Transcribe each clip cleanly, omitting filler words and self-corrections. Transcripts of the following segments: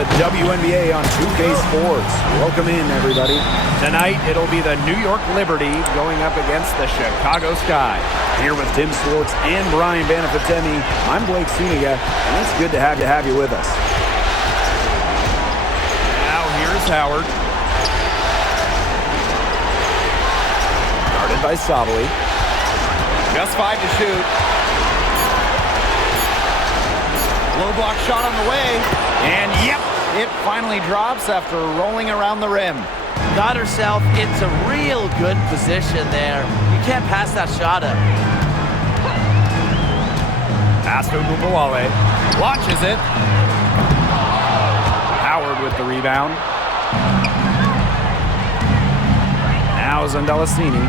the WNBA on 2K Sports. Welcome in, everybody. Tonight, it'll be the New York Liberty going up against the Chicago Sky. Here with Tim Swartz and Brian Banafitemi, I'm Blake Suniga, and it's good to have you with us. Now here's Howard. Guarded by Sabali. Just 5 to shoot. Low block shot on the way. And yep, it finally drops after rolling around the rim. Got herself into real good position there. You can't pass that shot up. Pass to Gumbawale. Launches it. Howard with the rebound. Now Zandelasini.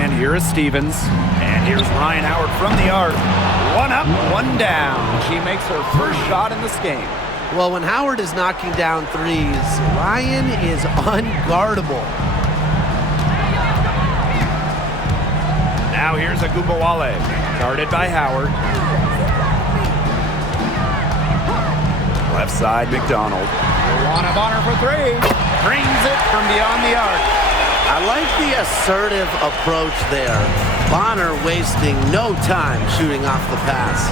And here is Stevens. And here's Ryan Howard from the arc. One up, one down. She makes her first shot in this game. Well, when Howard is knocking down threes, Ryan is unguardable. Now here's Agumbawale, guarded by Howard. Left side, McDonald. Luana Bonner for three. Brings it from beyond the arc. I like the assertive approach there. Bonner wasting no time shooting off the pass.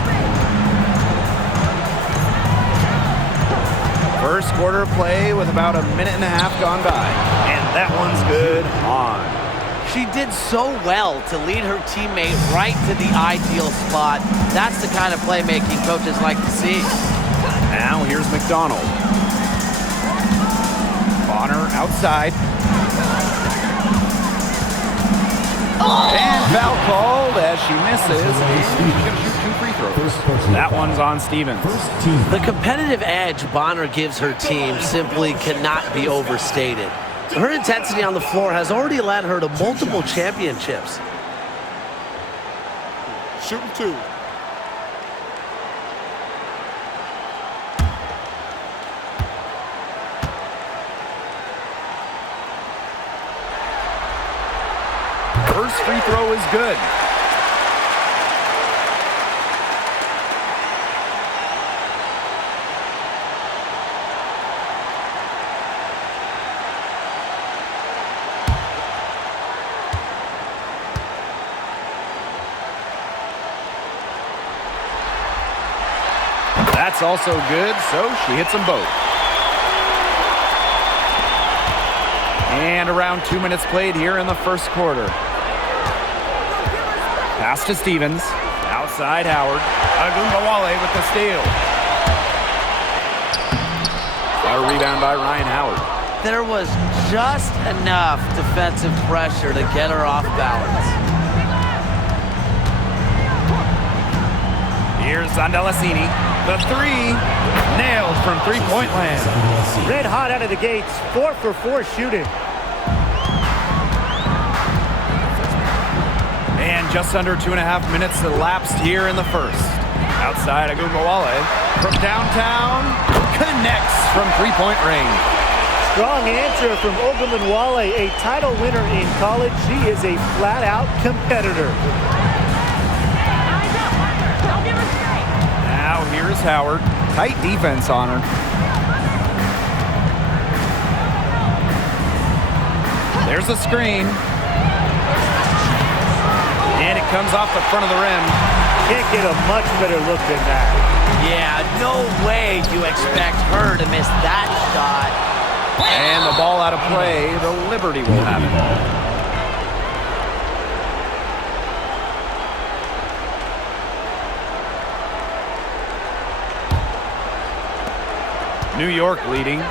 First quarter play with about a minute and a half gone by. And that one's good on. She did so well to lead her teammate right to the ideal spot. That's the kind of playmaking coaches like to see. Now here's McDonald. Bonner outside. And foul called as she misses. And she's going to shoot 2 free throws. That one's on Stevens. The competitive edge Bonner gives her team simply cannot be overstated. Her intensity on the floor has already led her to multiple championships. Shooting 2. First free throw is good. That's also good, so she hits them both. And around 2 minutes played here in the first quarter. Pass to Stevens. Outside Howard. Agumbawale with the steal. Got a rebound by Ryan Howard. There was just enough defensive pressure to get her off balance. Here's Zandelasini. The three nailed from three-point land. Red hot out of the gates. 4 for 4 shooting. And just under 2.5 minutes elapsed here in the first. Outside Agumbawale from downtown, connects from three-point range. Strong answer from Ogunbowale, a title winner in college. She is a flat-out competitor. Now here's Howard. Tight defense on her. There's a screen. And it comes off the front of the rim. Can't get a much better look than that. Yeah, no way you expect her to miss that shot. And the ball out of play. The Liberty will have it. New York leading.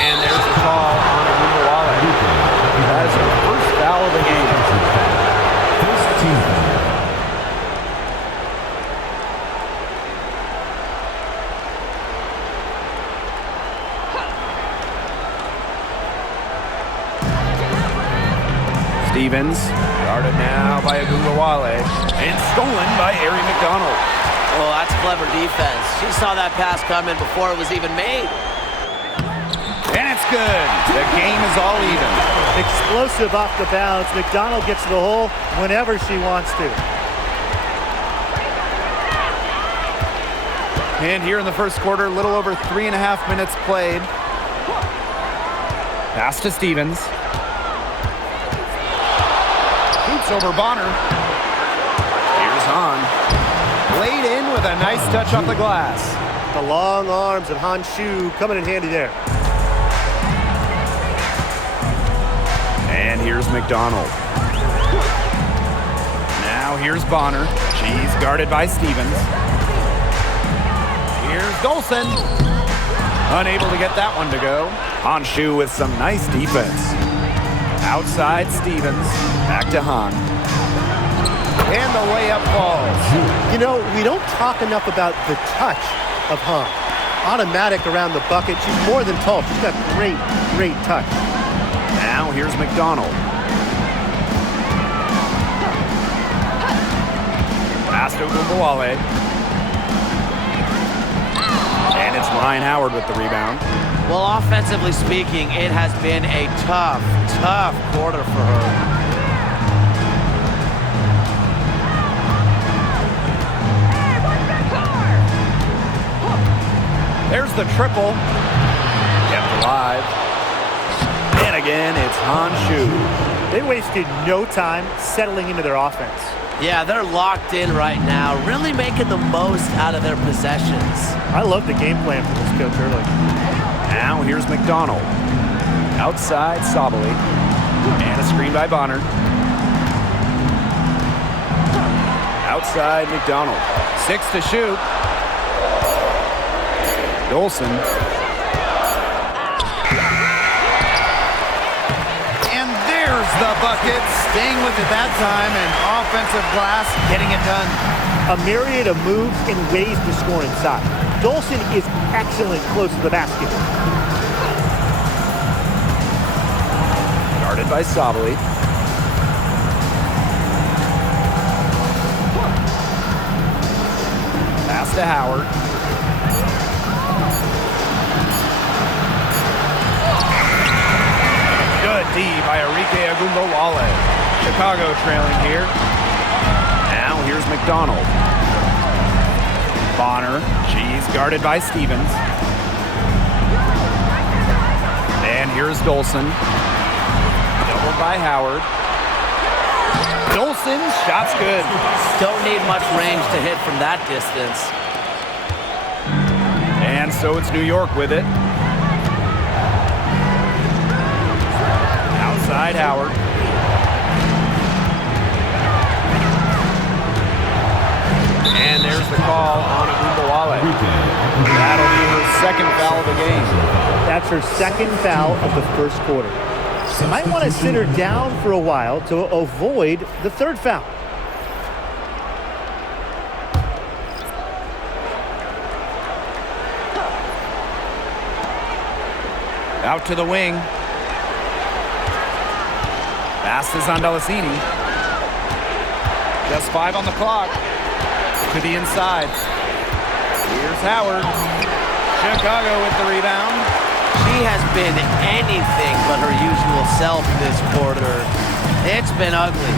And there's the call on Agumbawale. That is her first foul of the game. First team. Stevens, guarded now by Agumbawale, and stolen by Ari McDonald. Well, that's clever defense. She saw that pass coming before it was even made. And it's good. The game is all even. Explosive off the bounce. McDonald gets to the hole whenever she wants to. And here in the first quarter, a little over 3.5 minutes played. Pass to Stevens. Shoots over Bonner. Here's Hahn. Laid in with a nice touch off the glass. The long arms of Han Shu coming in handy there. And here's McDonald. Now here's Bonner. She's guarded by Stevens. Here's Dolson. Unable to get that one to go. Honshu with some nice defense. Outside Stevens. Back to Han. And the layup falls. You know, we don't talk enough about the touch of Han. Automatic around the bucket. She's more than tall. She's got great touch. Now here's McDonald. Pass to Ogunbowale. And it's Ryan Howard with the rebound. Well, offensively speaking, it has been a tough quarter for her. There's the triple. Kept alive. And again, it's Han Shu. They wasted no time settling into their offense. Yeah, they're locked in right now, really making the most out of their possessions. I love the game plan for this coach early. Now here's McDonald. Outside Sabali. And a screen by Bonner. Outside McDonald. 6 to shoot. Dolson. And there's the bucket. Staying with it that time, and offensive glass getting it done. A myriad of moves and ways to score inside. Dolson is excellent close to the basket. Guarded by Sabali. Pass to Howard. Good D by Arike Ogunbowale. Chicago trailing here. Now here's McDonald. Bonner. She's guarded by Stevens. And here's Dolson. Doubled by Howard. Dolson, shot's good. Don't need much range to hit from that distance. And so it's New York with it. Outside Howard. And there's the call on Ogunbowale. That'll be her second foul of the game. That's her second foul of the first quarter. You might want to sit her down for a while to avoid the third foul. Out to the wing. Pass is on Delasini. Just 5 on the clock. To the inside. Here's Howard. Chicago with the rebound. She has been anything but her usual self this quarter. It's been ugly.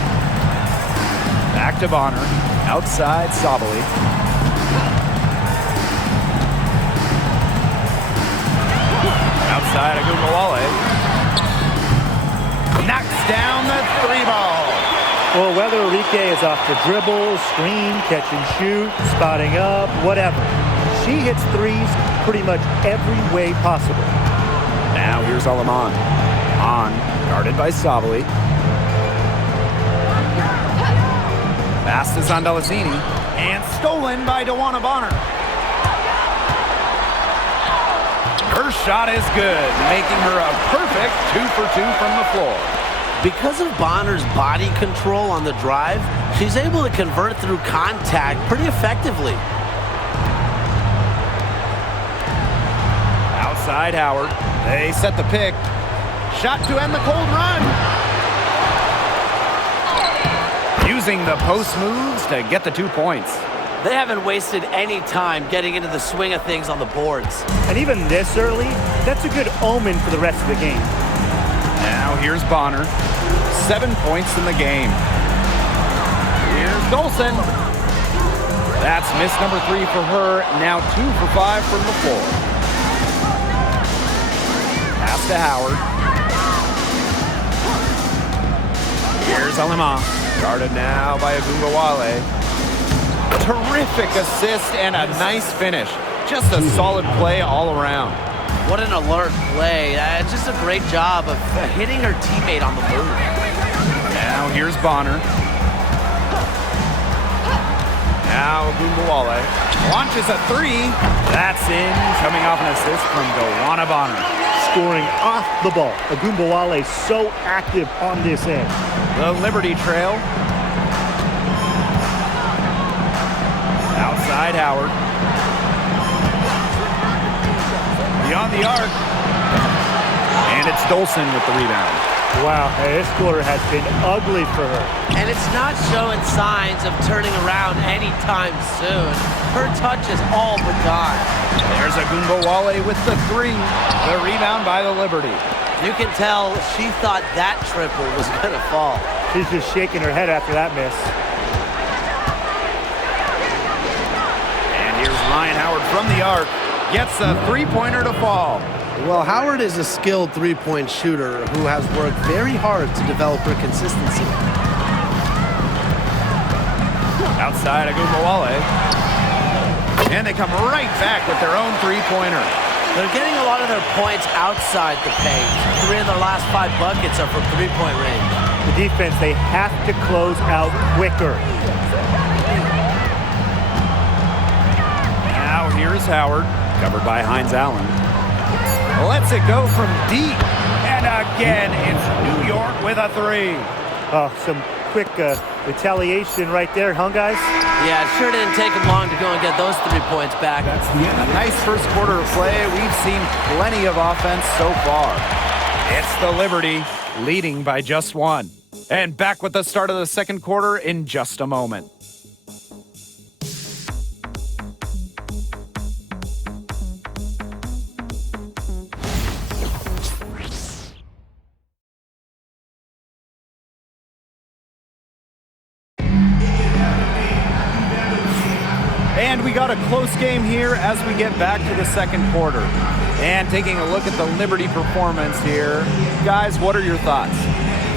Back to Bonner. Outside Sabali. Outside Ogunbowale. Knocks down the 3-ball. Well, whether Arike is off the dribble, screen, catch and shoot, spotting up, whatever. She hits threes pretty much every way possible. Now here's Alaman. On, guarded by Sabali. Pass is on Delasini. And stolen by DeWanna Bonner. Her shot is good, making her a perfect 2 for 2 from the floor. Because of Bonner's body control on the drive, she's able to convert through contact pretty effectively. Outside Howard. They set the pick. Shot to end the cold run. Using the post moves to get the 2 points. They haven't wasted any time getting into the swing of things on the boards. And even this early, that's a good omen for the rest of the game. Now here's Bonner. 7 points in the game. Here's Dolson. That's miss number 3 for her. Now 2 for 5 from the floor. Pass to Howard. Here's Alema. Guarded now by Agumbawale. Terrific assist and a nice finish. Just a solid play all around. What an alert play. Just a great job of hitting her teammate on the move. Now here's Bonner. Now Agumbawale launches a 3. That's in, coming off an assist from Dewana Bonner. Scoring off the ball. Agumbawale so active on this end. The Liberty trail. Outside Howard. Beyond the arc. And it's Dolson with the rebound. Wow, this quarter has been ugly for her. And it's not showing signs of turning around anytime soon. Her touch is all but gone. There's Agumbawale with the 3. The rebound by the Liberty. You can tell she thought that triple was going to fall. She's just shaking her head after that miss. And here's Ryan Howard from the arc. Gets a 3-pointer to fall. Well, Howard is a skilled three-point shooter who has worked very hard to develop her consistency. Outside Agumbawale. And they come right back with their own 3-pointer. They're getting a lot of their points outside the paint. 3 of their last 5 buckets are from three-point range. The defense, they have to close out quicker. Now here's Howard, covered by Hines Allen. Lets it go from deep. And again, it's New York with a 3. Oh, some quick retaliation right there, huh, guys? Yeah, it sure didn't take them long to go and get those 3 points back. That's the end. A nice first quarter of play. We've seen plenty of offense so far. It's the Liberty leading by just 1. And back with the start of the second quarter in just a moment. And we got a close game here as we get back to the second quarter. And taking a look at the Liberty performance here. Guys, what are your thoughts?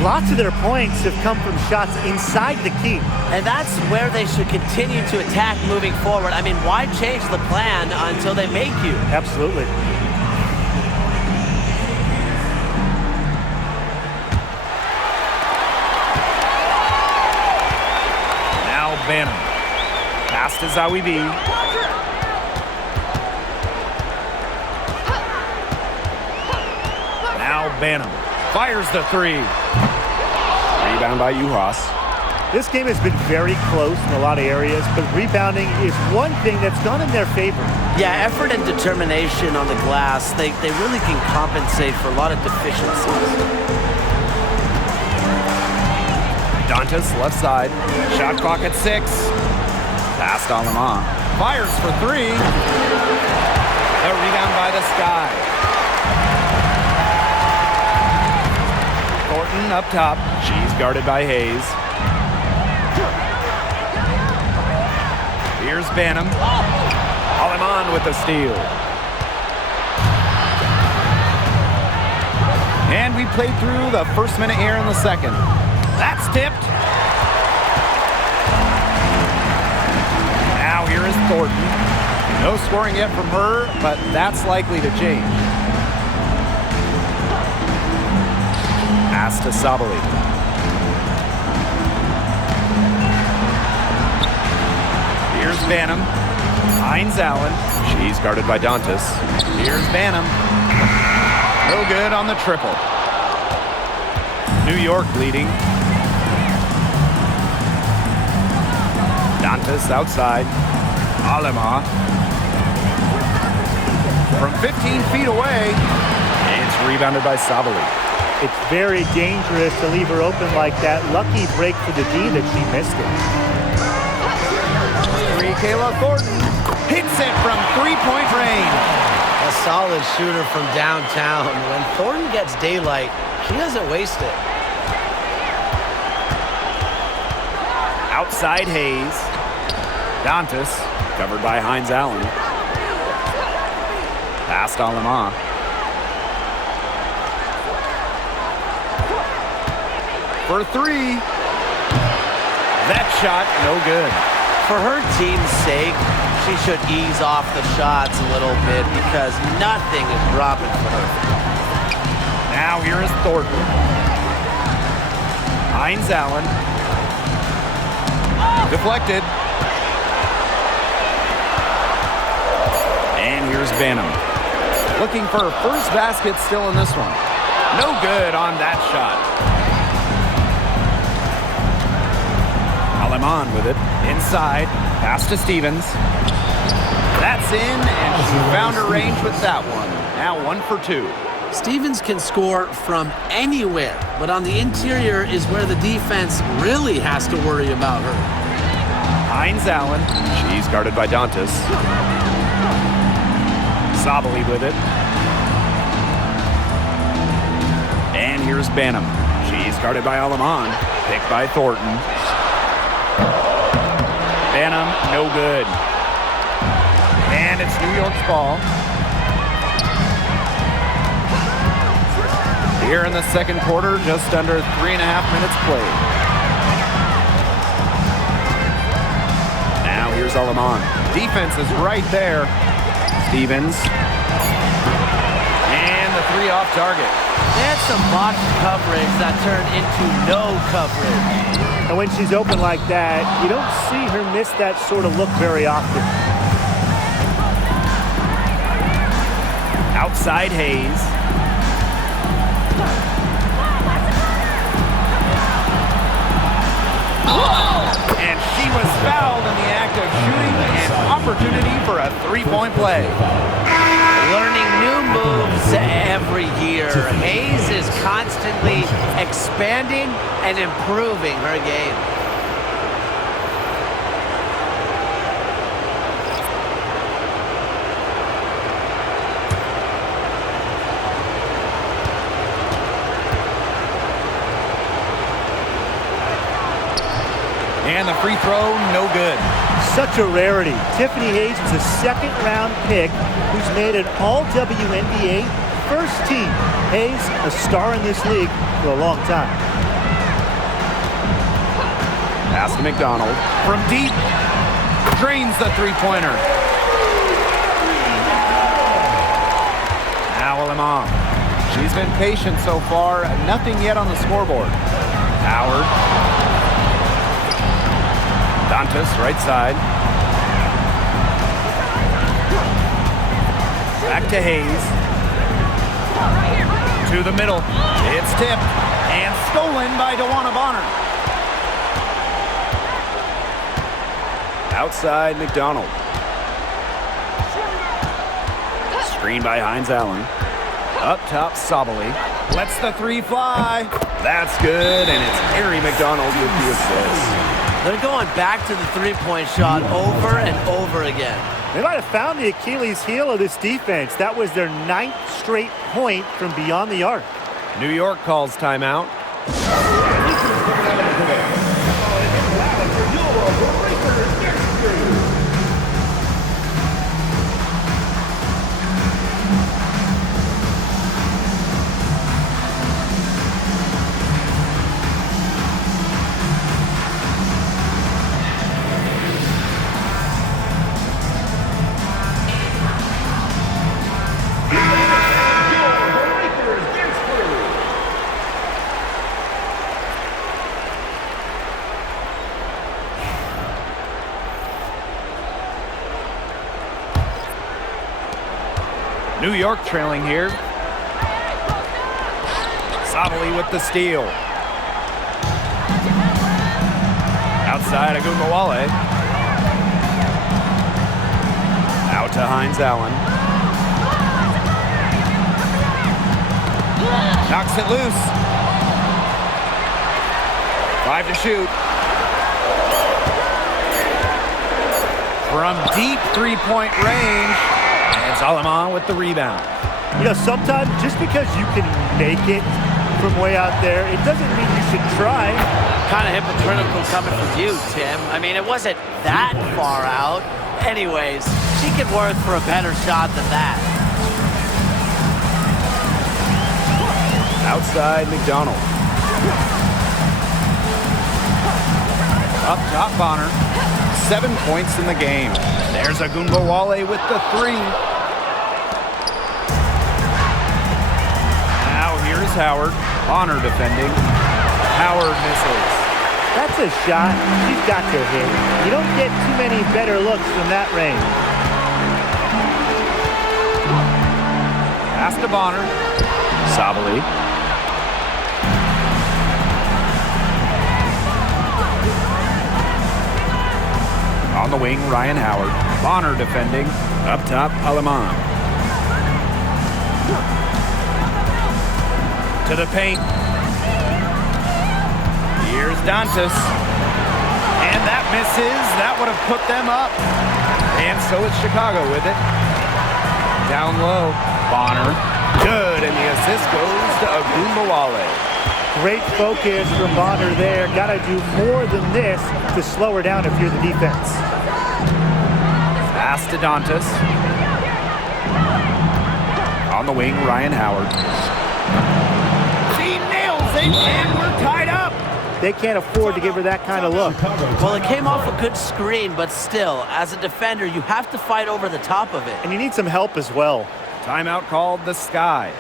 Lots of their points have come from shots inside the key. And that's where they should continue to attack moving forward. I mean, why change the plan until they make you? Absolutely. Now Banham. Pass to Zawi B. Now Banham fires the 3. Rebound by Uhas. This game has been very close in a lot of areas, but rebounding is one thing that's gone in their favor. Yeah, effort and determination on the glass, they really can compensate for a lot of deficiencies. Dantas left side. Shot clock at 6. Pass to Alema. Fires for 3. The rebound by the Sky. Thornton up top. She's guarded by Hayes. Here's Banham. Aleman with the steal. And we played through the first minute here in the second. That's tipped. Now here is Thornton. No scoring yet from her, but that's likely to change. Pass to Sabali. Here's Banham. Hines Allen. She's guarded by Dantas. Here's Banham. No good on the triple. New York leading. Dantas outside. Alema. From 15 feet away. It's rebounded by Sabali. It's very dangerous to leave her open like that. Lucky break for the D that she missed it. 3 Kayla Thornton hits it from three-point range. A solid shooter from downtown. When Thornton gets daylight, she doesn't waste it. Outside Hayes. Dantas, covered by Hines Allen. Past Alema. For three. That shot, no good. For her team's sake, she should ease off the shots a little bit because nothing is dropping for her. Now here is Thornton. Hines Allen. Deflected. And here's Banham. Looking for her first basket still in this one. No good on that shot. Aleman with it. Inside. Pass to Stevens. That's in, and she found her range with that one. Now 1 for 2. Stevens can score from anywhere, but on the interior is where the defense really has to worry about her. Hines Allen. She's guarded by Dantas. Sabali with it. And here's Banham. She's guarded by Aleman. Picked by Thornton. Banham, no good. And it's New York's ball. Here in the second quarter, just under 3.5 minutes played. Now here's Aleman. Defense is right there. Stevens. And the three off target. That's some box coverage that turned into no coverage. And when she's open like that, you don't see her miss that sort of look very often. Outside Hayes. And she was fouled in the act of shooting an opportunity for a three-point play. Learning new moves every year. Hayes is constantly expanding and improving her game. And the free throw, no good. Such a rarity. Tiffany Hayes was a second-round pick who's made an all-WNBA first team. Hayes, a star in this league for a long time. Pass to McDonald. From deep, drains the three-pointer. Now Aleman. She's been patient so far. Nothing yet on the scoreboard. Howard. Dantas, right side. Back to Hayes. To the middle. It's tipped and stolen by DeWanna Bonner. Outside McDonald. Screen by Hines Allen. Up top, Sabali. Lets the three fly. That's good, and it's Harry McDonald with the assist. They're going back to the three-point shot over and over again. They might have found the Achilles heel of this defense. That was their 9th straight point from beyond the arc. New York calls timeout. New York trailing here. Sabali with the steal. Outside Agugawale. Out to Hines Allen. Knocks it loose. 5 to shoot. from deep three-point range. And Solomon with the rebound. You know, sometimes just because you can make it from way out there, it doesn't mean you should try. Kind of hypocritical coming from you, Tim. I mean, it wasn't that far out. Anyways, she can work for a better shot than that. Outside McDonald. Up top Bonner. 7 points in the game. There's Agunbowale with the three. Now here's Howard. Bonner defending. Howard misses. That's a shot she's got to hit. You don't get too many better looks from that range. Pass to Bonner. Sabali. On the wing, Ryan Howard. Bonner defending. Up top, Aleman. To the paint. Here's Dantas. And that misses. That would have put them up. And so it's Chicago with it. Down low. Bonner. Good. And the assist goes to Agunbowale. Great focus from Bonner there. Got to do more than this to slow her down if you're the defense. Pass to Dantas. On the wing, Ryan Howard. She nails it, and we're tied up. They can't afford to give her that kind of look. Well, it came off a good screen, but still, as a defender, you have to fight over the top of it. And you need some help as well. Timeout called the Sky.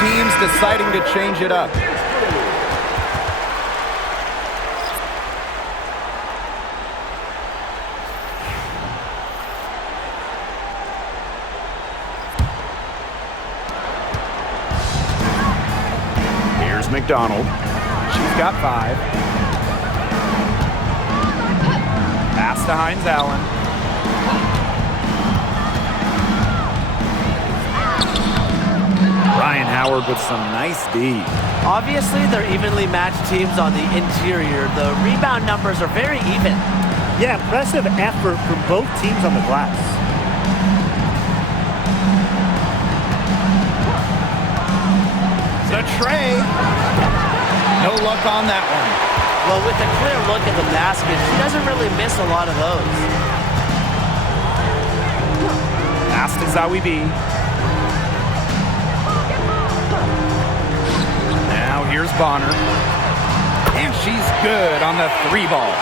Teams deciding to change it up. Here's McDonald. She's got 5. Pass to Hines Allen. Ryan Howard with some nice D. Obviously, they're evenly matched teams on the interior. The rebound numbers are very even. Yeah, impressive effort from both teams on the glass. The tray. No luck on that one. Well, with a clear look at the basket, she doesn't really miss a lot of those. Pass to Zawi B. Here's Bonner. And she's good on the 3 ball.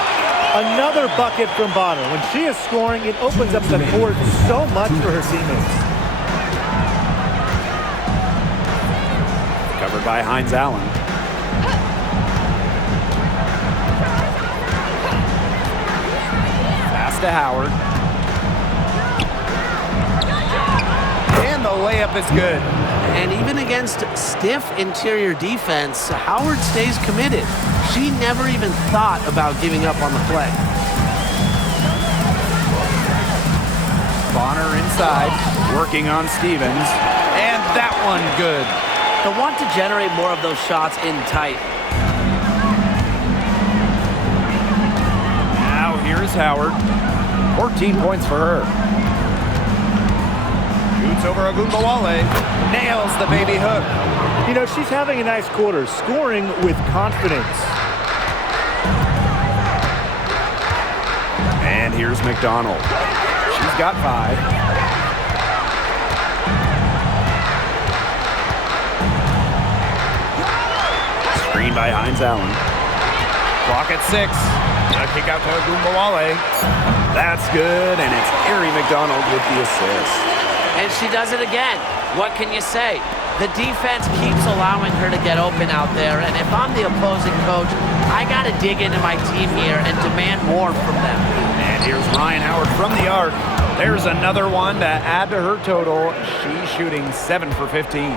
Another bucket from Bonner. When she is scoring, it opens up the court so much for her teammates. Covered by Hines Allen. Pass to Howard. And the layup is good. And even against stiff interior defense, Howard stays committed. She never even thought about giving up on the play. Bonner inside, working on Stevens. And that one good. They'll want to generate more of those shots in tight. Now here's Howard. 14 points for her. Shoots over Agunbowale. Nails the baby hook. You know, she's having a nice quarter, scoring with confidence. And here's McDonald. She's got 5. Screen by Hines Allen. Clock at 6. A kick out to Agumbawale. That's good, and it's Ari McDonald with the assist. And she does it again. What can you say? The defense keeps allowing her to get open out there, and if I'm the opposing coach, I got to dig into my team here and demand more from them. And here's Ryan Howard from the arc. There's another one to add to her total. She's shooting 7 for 15.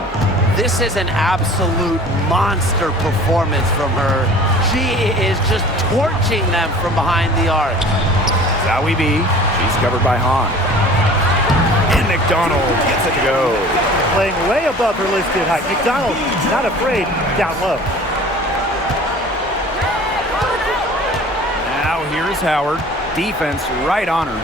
This is an absolute monster performance from her. She is just torching them from behind the arc. Zowie B, she's covered by Hahn. And McDonald gets it to go. Playing way above her listed height. McDonald not afraid down low. Now here's Howard. Defense right on her.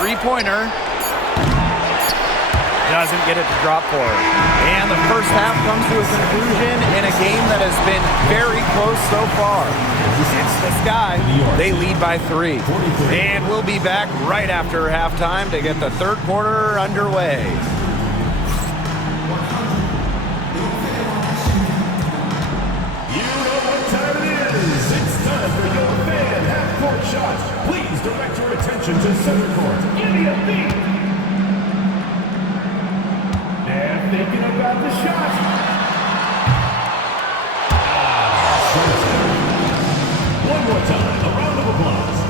Three-pointer. Doesn't get it to drop for her. And the first half comes to a conclusion in a game that has been very close so far. It's the Sky. They lead by 3. And we'll be back right after halftime to get the third quarter underway. You know what time it is. It's time for your fan half-court shots. Please direct your attention to center court. Give me a beat. And thinking about the shot. One more time, a round of applause.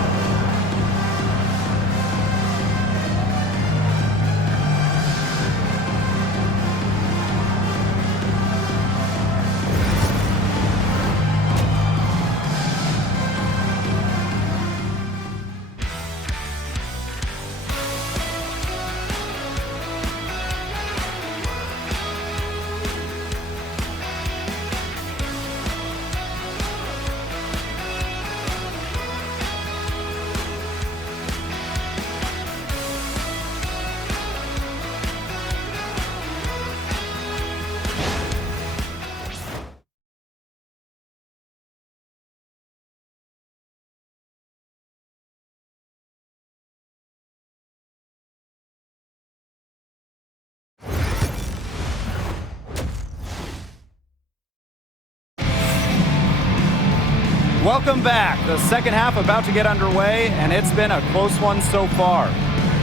Welcome back. The second half about to get underway, and it's been a close one so far.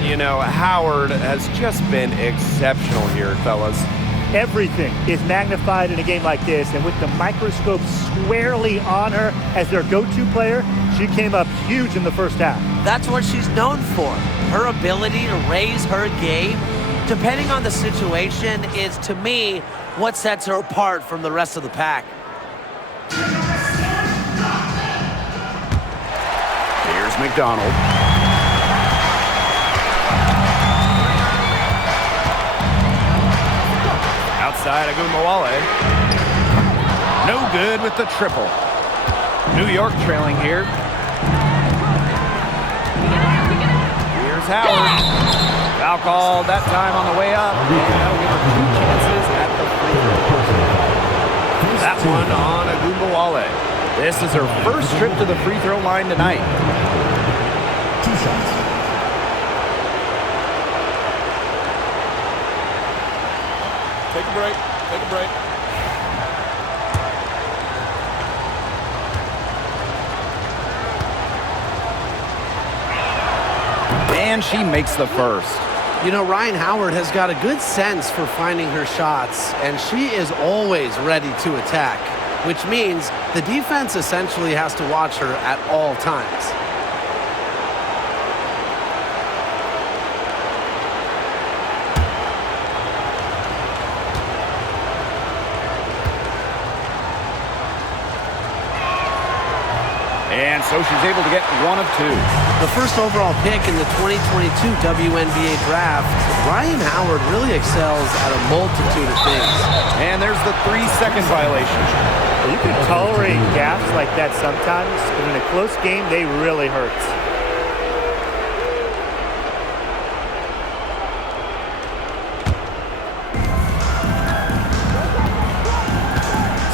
You know, Howard has just been exceptional here, fellas. Everything is magnified in a game like this, and with the microscope squarely on her as their go-to player, she came up huge in the first half. That's what she's known for. Her ability to raise her game, depending on the situation, is, to me, what sets her apart from the rest of the pack. Here's McDonald. Outside Agumbawale. No good with the triple. New York trailing here. Here's Howard. Foul called that time on the way up. And that'll give her 2 chances at the free throw. That one on Agumbawale. This is her first trip to the free throw line tonight. 2 shots. Take a break. Take a break. And she makes the first. You know, Ryan Howard has got a good sense for finding her shots, and she is always ready to attack, which means the defense essentially has to watch her at all times. And so she's able to get 1 of 2. The first overall pick in the 2022 WNBA draft, Ryan Howard really excels at a multitude of things. And there's the 3-second violation. You can tolerate gaps like that sometimes, but in a close game, they really hurt.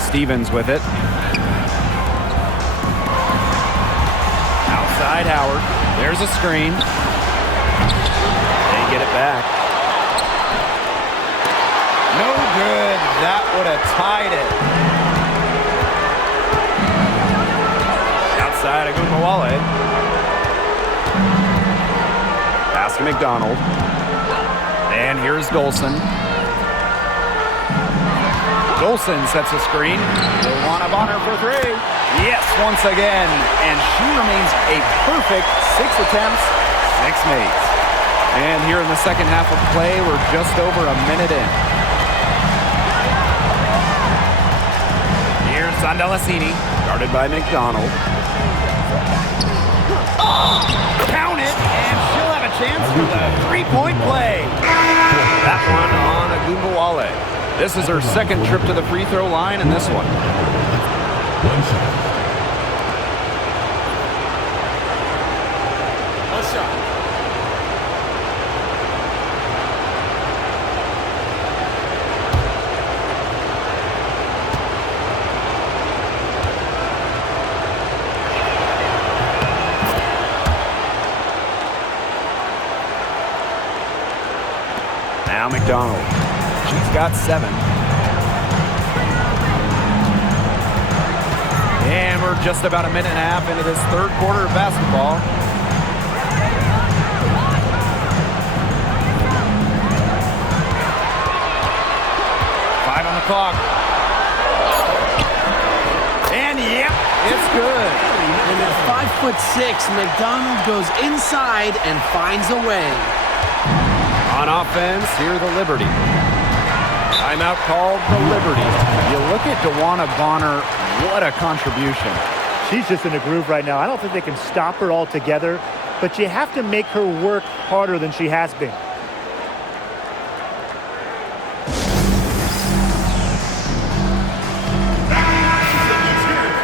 Stevens with it. Outside Howard. There's a screen. it back. No good. That would have tied it. Outside of Gumawale. Pass to McDonald. And here's Dolson. Dolson sets a screen. Luana Bonner for three. Yes, once again. And she remains a perfect 6 attempts, 6 makes. And here in the second half of play, we're just over a minute in. Here's Zandalasini, guarded by McDonald. Count it, and she'll have a chance for the three-point play. That one on Agumbawale. This is her second trip to the free throw line in this one. One shot. Now McDonald. She's got 7. And we're just about a minute and a half into this third quarter of basketball. Five on the clock. And yep, it's good. And at 5'6", McDonald goes inside and finds a way. On offense, here the Liberty. Timeout called the Liberty. You look at Luana Bonner, what a contribution. She's just in a groove right now. I don't think they can stop her altogether, but you have to make her work harder than she has been.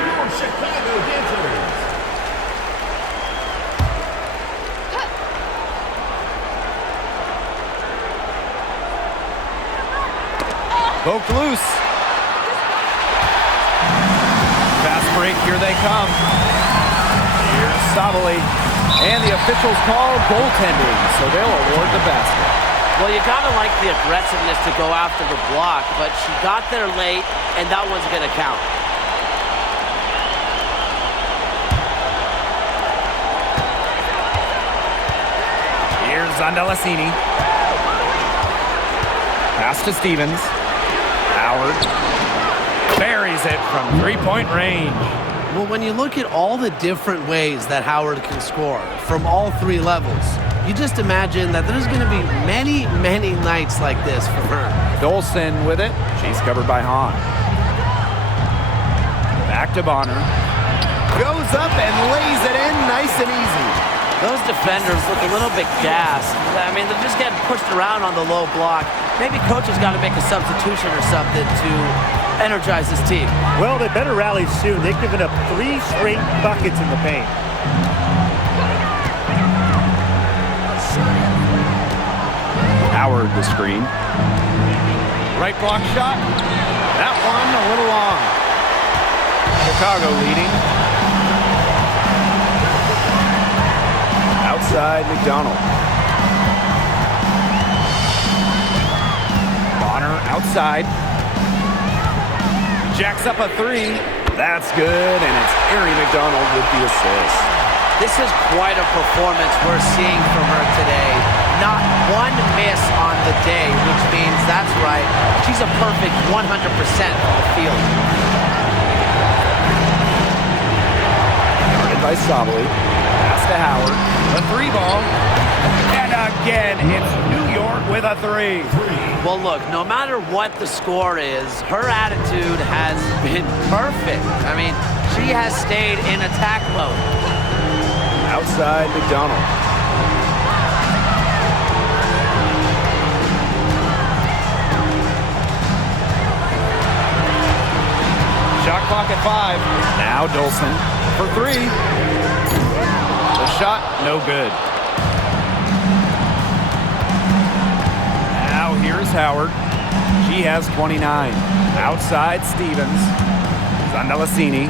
Your Chicago Dancers. Poked loose. Fast break, here they come. Here's Savali. And the officials call goaltending, so they'll award the basket. Well, you gotta like the aggressiveness to go after the block, but she got there late, and that one's gonna count. Here's Zandalasini. Pass to Stevens. Howard buries it from three-point range. Well, when you look at all the different ways that Howard can score from all 3 levels, you just imagine that there's going to be many, many nights like this for her. Dolson with it. She's covered by Hahn. Back to Bonner. Goes up and lays it in nice and easy. Those defenders look a little bit gassed. I mean, they're just getting pushed around on the low block. Maybe coach has got to make a substitution or something to energize his team. Well, they better rally soon. They've given up 3 straight buckets in the paint. Howard the screen. Right block shot. That one a little long. Chicago leading. Outside McDonald. Bonner outside. Jacks up a 3. That's good, and it's Ari McDonald with the assist. This is quite a performance we're seeing from her today. Not one miss on the day, which means, that's right, she's a perfect 100% on the field. Guarded by Savali. Pass to Howard. The 3 ball. And again, it's New York with a 3. Well, look, no matter what the score is, her attitude has been perfect. I mean, she has stayed in attack mode. Outside McDonald. Shot clock at 5. Now Dolson for 3. The shot, no good. Now here's Howard. She has 29. Outside Stevens. Zandalasini.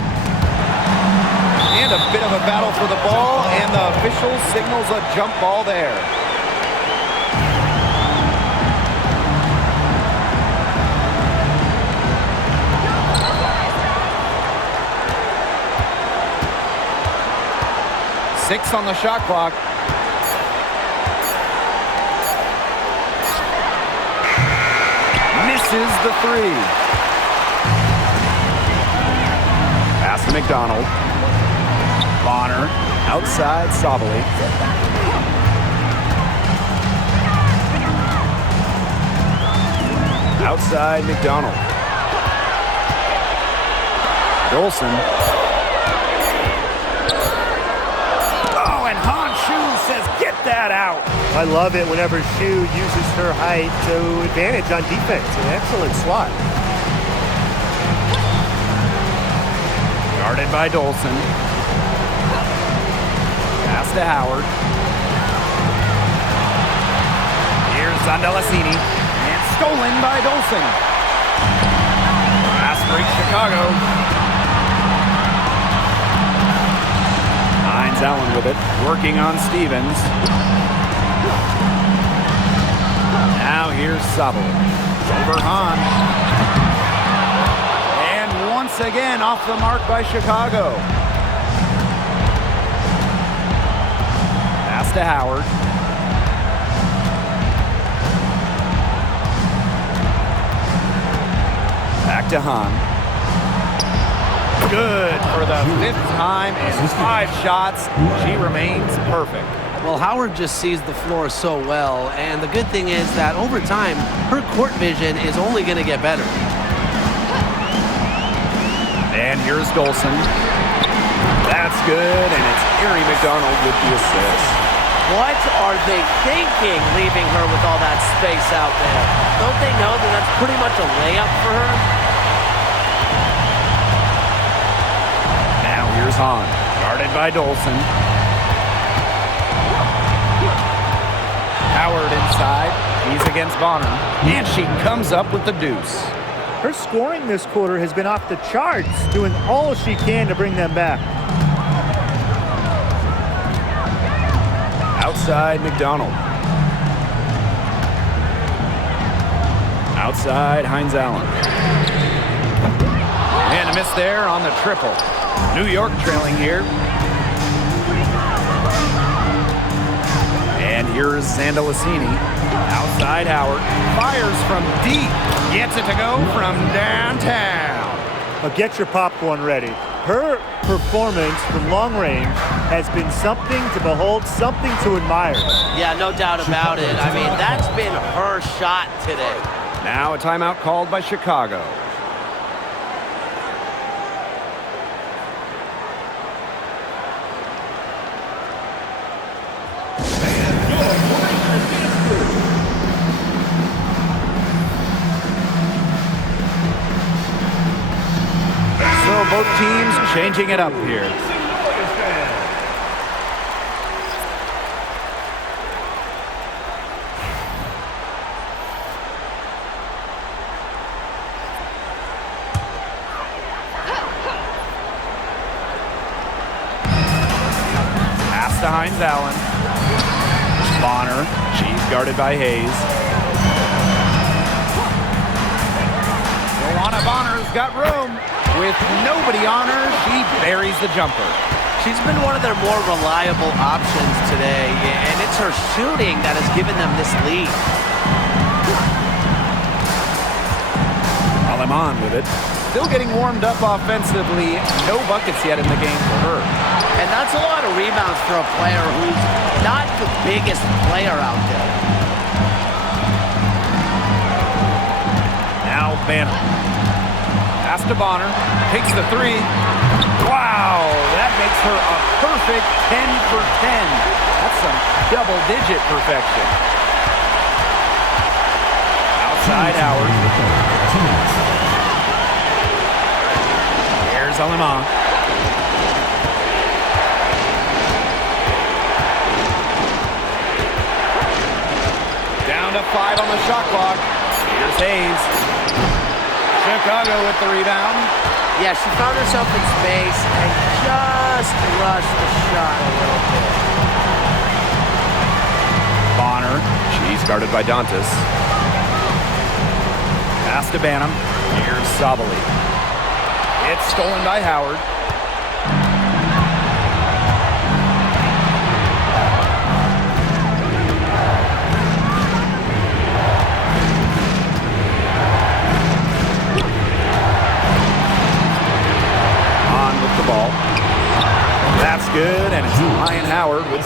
And a bit of a battle for the ball, and the official signals a jump ball there. 6 on the shot clock. Misses the 3. Pass to McDonald. Bonner outside Sabali. Outside McDonald. Dolson. Oh, and Han Shu says, get that out. I love it whenever Shu uses her height to advantage on defense. An excellent slot. Guarded by Dolson. Pass to Howard. Here's Zandalasini. And stolen by Dolson. Pass break Chicago. Hines Allen with it. Working on Stevens. Now here's Sabel. Over Hahn. And once again off the mark by Chicago. Pass to Howard. Back to Hahn. Good for the 5th time in 5 shots. She remains perfect. Well, Howard just sees the floor so well, and the good thing is that over time, her court vision is only going to get better. And here's Dolson. That's good, and it's Erie McDonald with the assist. What are they thinking, leaving her with all that space out there? Don't they know that that's pretty much a layup for her? Now here's Hahn, guarded by Dolson. Howard inside. He's against Bonner. And she comes up with the deuce. Her scoring this quarter has been off the charts, doing all she can to bring them back. Outside McDonald. Outside Hines Allen. And a miss there on the triple. New York trailing here. And here's Zandalasini. Outside Howard. Fires from deep. Gets it to go from downtown. Now get your popcorn ready. Her performance from long range has been something to behold, something to admire. Yeah, no doubt about it. I mean, that's been her shot today. Now a timeout called by Chicago. So both teams changing it up here. Pass to Hines Allen. Bonner. She's guarded by Hayes. Joanna Bonner's got room. With nobody on her, she buries the jumper. She's been one of their more reliable options today, and it's her shooting that has given them this lead. Aleman with it. Still getting warmed up offensively. No buckets yet in the game for her. And that's a lot of rebounds for a player who's not the biggest player out there. Now Banner. Pass to Bonner. Takes the 3. Wow, that makes her a perfect 10 for 10. That's some double-digit perfection. Outside Howard. Here's Aleman. Down to 5 on the shot clock. Here's Hayes. Chicago with the rebound. Yeah, she found herself in space and just rushed the shot a little bit. Bonner. She's guarded by Dantas. Pass to Banham. Here's Sabali. It's stolen by Howard.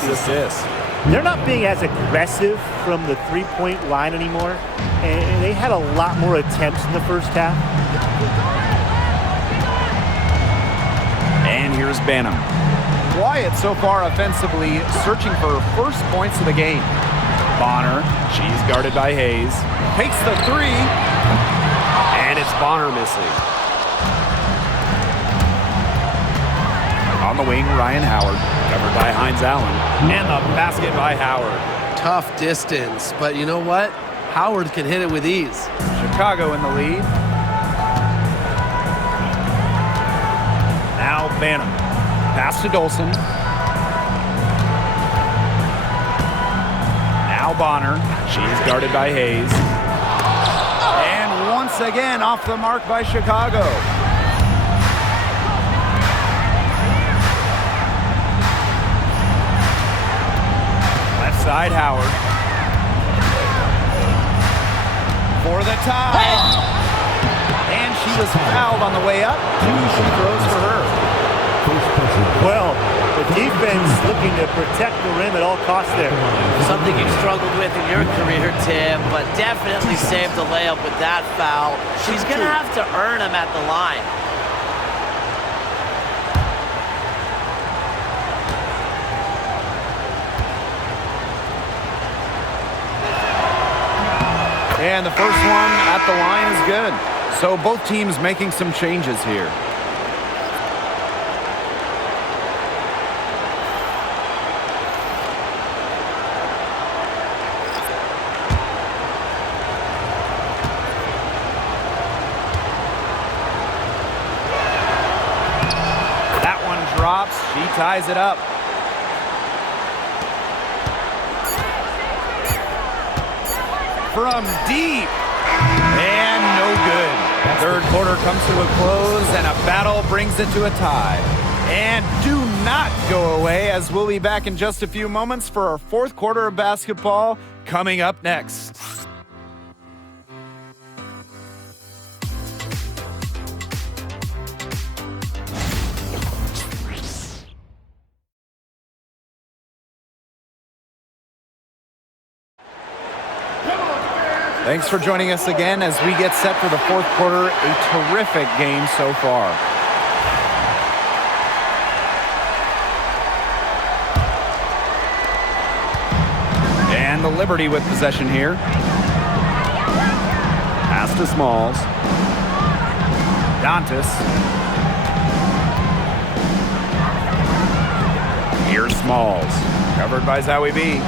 nice assist. They're not being as aggressive from the three-point line anymore, and they had a lot more attempts in the first half. And here's Banham. Quiet so far offensively, searching for first points of the game. Bonner, she's guarded by Hayes. Takes the three, and it's Bonner missing. On the wing, Ryan Howard, covered by Hines Allen. And the basket by Howard. Tough distance, but you know what? Howard can hit it with ease. Chicago in the lead. Now Banham. Pass to Dolson. Now Bonner. She's guarded by Hayes. And once again off the mark by Chicago. Left side Howard. For the tie. And she was fouled on the way up. 2 free throws for her. Well, the defense looking to protect the rim at all costs there. Something you struggled with in your career, Tim, but definitely saved the layup with that foul. She's going to have to earn him at the line. And the first one at the line is good. So both teams making some changes here. That one drops. She ties it up. From deep, and no good. Third quarter comes to a close, and a battle brings it to a tie. And do not go away, as we'll be back in just a few moments for our fourth quarter of basketball coming up next. Thanks for joining us again as we get set for the fourth quarter. A terrific game so far. And the Liberty with possession here. Pass to Smalls. Dantas. Here's Smalls. Covered by Zowie B.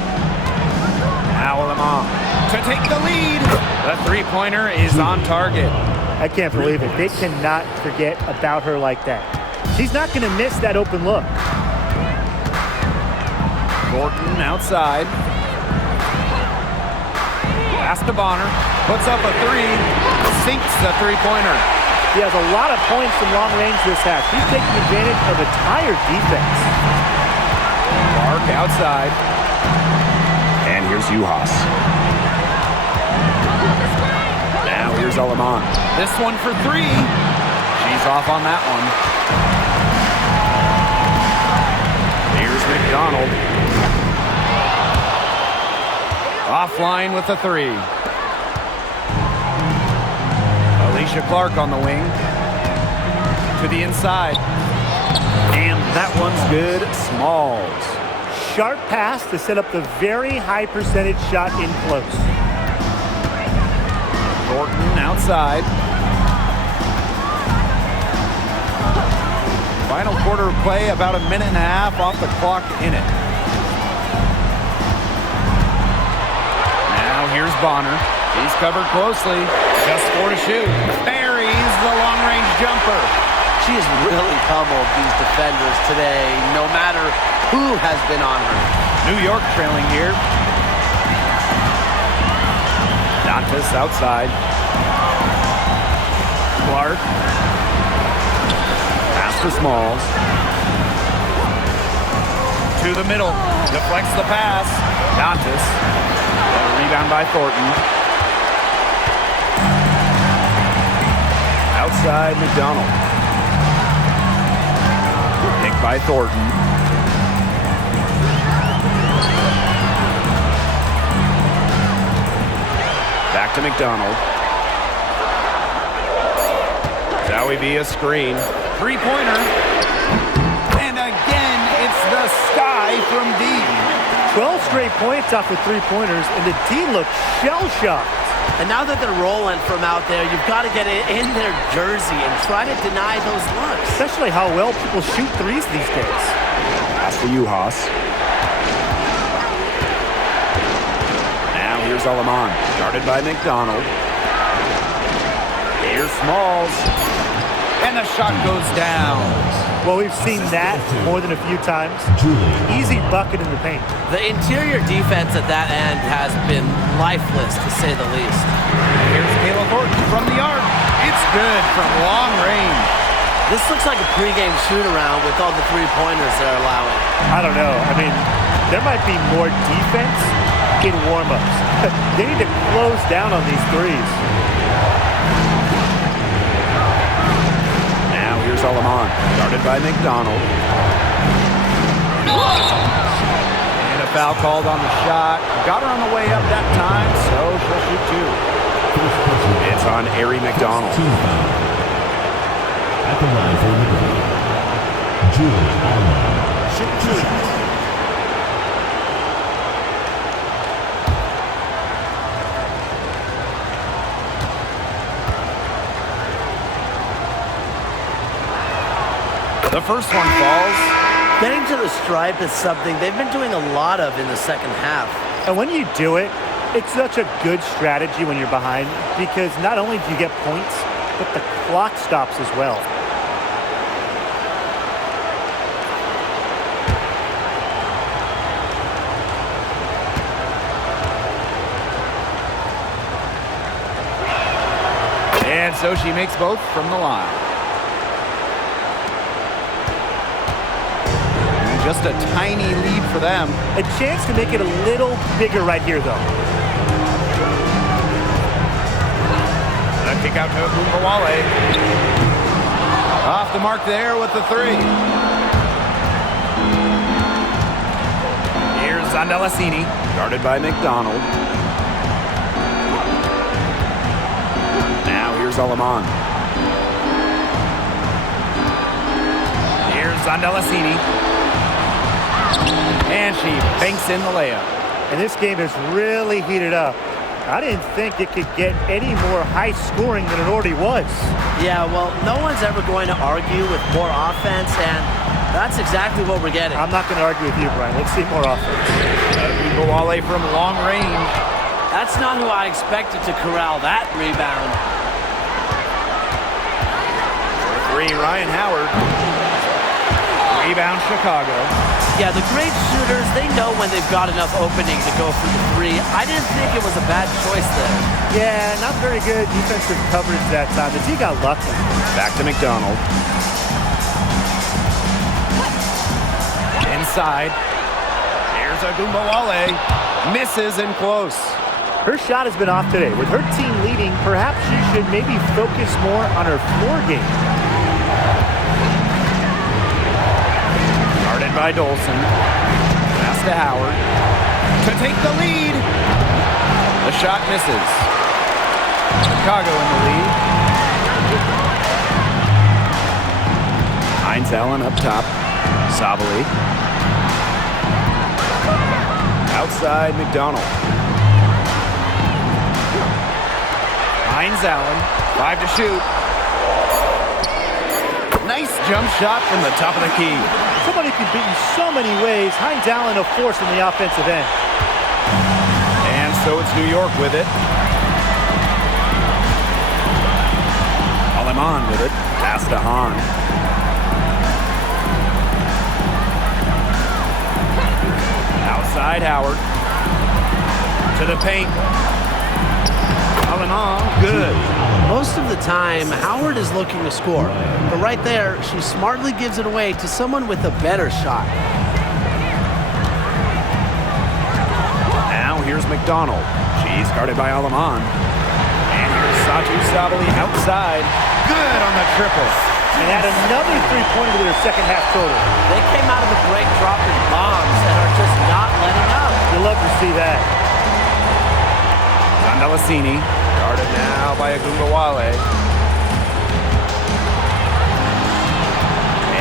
Now Lamont to take the lead. The three-pointer is on target. I can't believe it. They cannot forget about her like that. She's not going to miss that open look. Thornton outside. Pass to Bonner. Puts up a three. Sinks the three-pointer. She has a lot of points from long range this half. She's taking advantage of a tired defense. Clark outside. And here's Uhas. Now here's Alamon. This one for three. She's off on that one. Here's McDonald. Offline with the three. Alicia Clark on the wing. To the inside. And that one's good. Smalls. Sharp pass to set up the very high percentage shot in close. Thornton outside. Final quarter of play, about a minute and a half off the clock in it. Now here's Bonner. He's covered closely. Just 4 to shoot. Buries the long-range jumper. She has really pummeled these defenders today, no matter who has been on her. New York trailing here. Dantas outside. Clark. Pass to Smalls. To the middle. Deflects the pass. Dantas. Rebound by Thornton. Outside McDonald. Picked by Thornton. Back to McDonald. That would be a screen. Three-pointer. And again, it's the sky from deep. 12 straight points off the three-pointers, and the team looks shell-shocked. And now that they're rolling from out there, you've got to get it in their jersey and try to deny those looks. Especially how well people shoot threes these days. Pass to you, Haas. Now here's Alaman, guarded by McDonald. Here's Smalls. And the shot goes down. Well, we've seen that more than a few times. Easy bucket in the paint. The interior defense at that end has been lifeless, to say the least. Here's Caleb Horton from the arc. It's good from long range. This looks like a pregame shoot-around with all the three-pointers they're allowing. I don't know. I mean, there might be more defense in warm-ups. They need to close down on these threes. Here's Alaman, guarded by McDonald. And a foul called on the shot. Got her on the way up that time, so she'll shoot two. It's on Ari McDonald. At the line for Liberty, Julie Allman. Shoot two. The first one falls. Getting to the stripe is something they've been doing a lot of in the second half. And when you do it, it's such a good strategy when you're behind because not only do you get points, but the clock stops as well. And so she makes both from the line. Just a tiny lead for them. A chance to make it a little bigger right here, though. A kick out to Gumbawale. Off the mark there with the three. Here's Zandalasini, guarded by McDonald. Now here's Alaman. Here's Zandalasini. And she banks in the layup. And this game is really heated up. I didn't think it could get any more high scoring than it already was. Yeah, well, no one's ever going to argue with more offense, and that's exactly what we're getting. I'm not going to argue with you, Brian. Let's see more offense. Gumbawale from long range. That's not who I expected to corral that rebound. For three, Ryan Howard. Rebound, Chicago. Yeah, the great shooters, they know when they've got enough opening to go for the three. I didn't think it was a bad choice there. Yeah, not very good defensive coverage that time. The D got lucky. Back to McDonald. Inside. Here's Gumbawale. Misses and close. Her shot has been off today. With her team leading, perhaps she should maybe focus more on her floor game. Guarded by Dolson. Pass to Howard. To take the lead. The shot misses. Chicago in the lead. Hines Allen up top. Sabali. Outside McDonald. Hines Allen. 5 to shoot. Nice jump shot from the top of the key. Somebody can beat you so many ways. Hines Allen, a force in the offensive end. And so it's New York with it. Alaman with it. Pass to Hahn. Outside Howard. To the paint. Alaman, good. Most of the time, Howard is looking to score. But right there, she smartly gives it away to someone with a better shot. Now here's McDonald. She's guarded by Alaman. And here's Satu Sabali outside. Good on the triple. And add another three-pointer to their second half total. They came out of the break dropping bombs and are just not letting up. You love to see that. Zandalasini, guarded now by Agumbawale.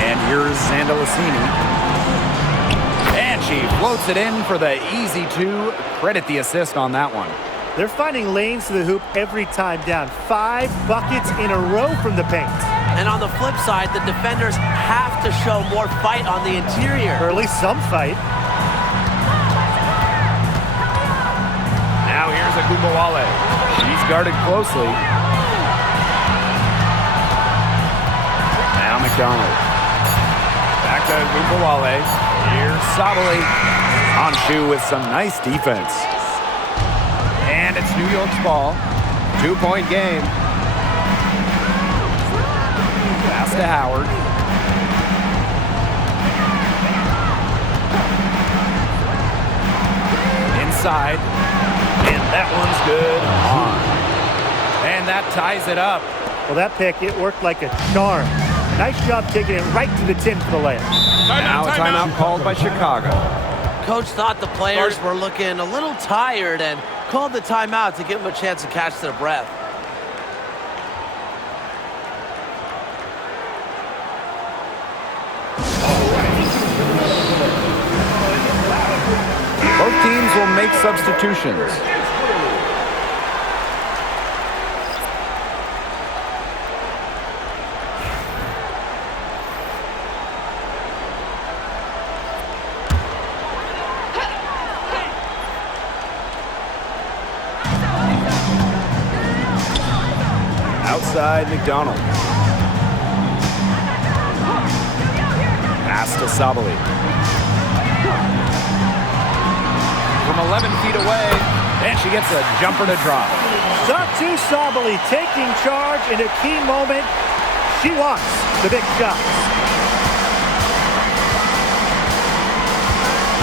And here's Zandalasini. And she floats it in for the easy two. Credit the assist on that one. They're finding lanes to the hoop every time down. 5 buckets in a row from the paint. And on the flip side, the defenders have to show more fight on the interior. Or at least some fight. Now here's Agumbawale. She's guarded closely. Now McDonald. Back to Agumbawale. Here's Sabali. Honshu with some nice defense. And it's New York's ball. 2-point game. Pass to Howard. Inside. And that one's good on. And that ties it up. Well, that pick, it worked like a charm. Nice job taking it right to the tin for the layup. Now a timeout called by Chicago. Coach thought the players were looking a little tired and called the timeout to give them a chance to catch their breath. Both teams will make substitutions. Outside McDonald. Pass to Sabali. From 11 feet away, and she gets a jumper to drop. Satu Sabali taking charge in a key moment. She wants the big shots.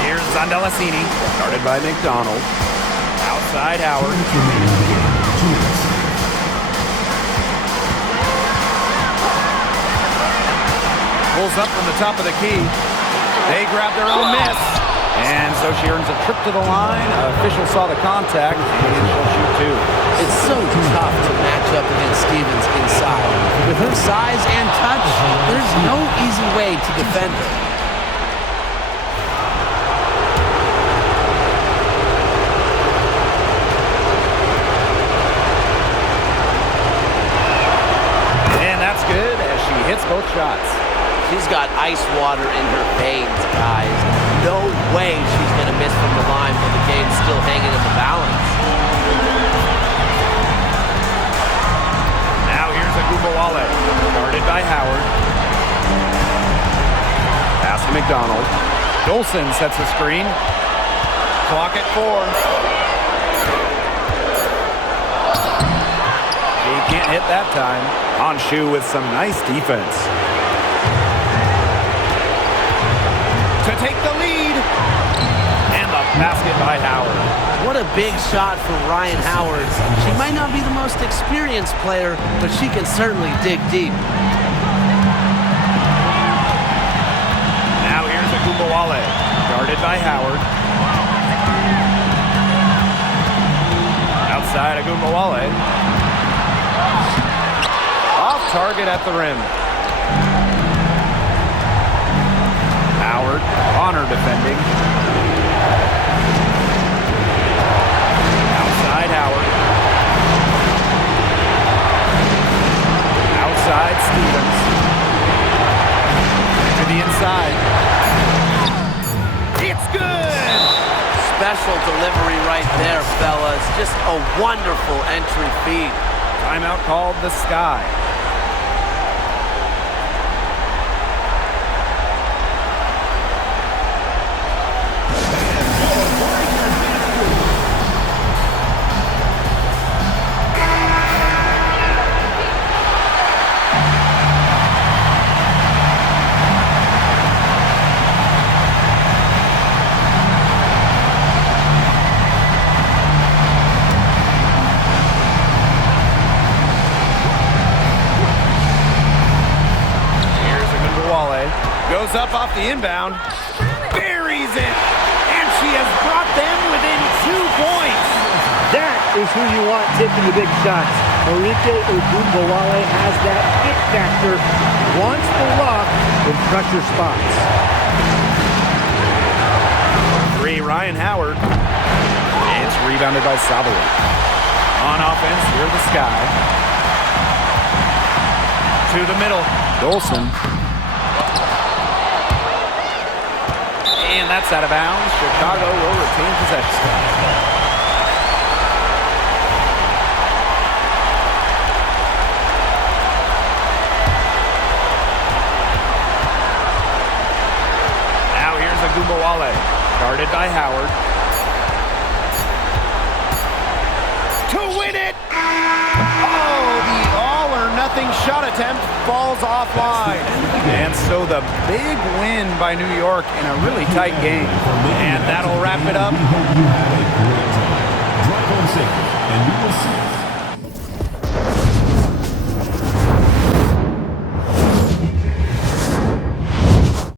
Here's Zandalasini, guarded by McDonald. Outside Howard. Pulls up from the top of the key. They grab their own miss. And so she earns a trip to the line. Official saw the contact, and she'll shoot two. It's so tough to match up against Stevens inside. With her size and touch, there's no easy way to defend her. And that's good as she hits both shots. She's got ice water in her veins, guys. No way she's going to miss from the line when the game's still hanging in the balance. Now here's Agumbawale, guarded by Howard. Pass to McDonald. Dolson sets the screen. Clock at 4. She can't hit that time. Honshu with some nice defense. To take the lead. And the basket by Howard. What a big shot from Ryan Howard. She might not be the most experienced player, but she can certainly dig deep. Now here's Agumbawale, guarded by Howard. Outside Agumbawale. Off target at the rim. Howard on her defending. Outside Howard. Outside Stevens. To the inside. It's good! Special delivery right there, fellas. Just a wonderful entry feed. Timeout called the Sky. Goes up off the inbound, buries it, and she has brought them within 2 points. That is who you want taking the big shots. Marike Ogunbowale has that it factor, wants the lock in pressure spots. 3, Ryan Howard. It's rebounded by Sabali. On offense, here the Sky. To the middle, Dolson. And that's out of bounds. Chicago will retain possession. Ogunbowale, guarded by Howard. To win it! Oh, the all-or-nothing shot attempt falls offline. And so the big win by New York in a really tight game. And that'll wrap it up.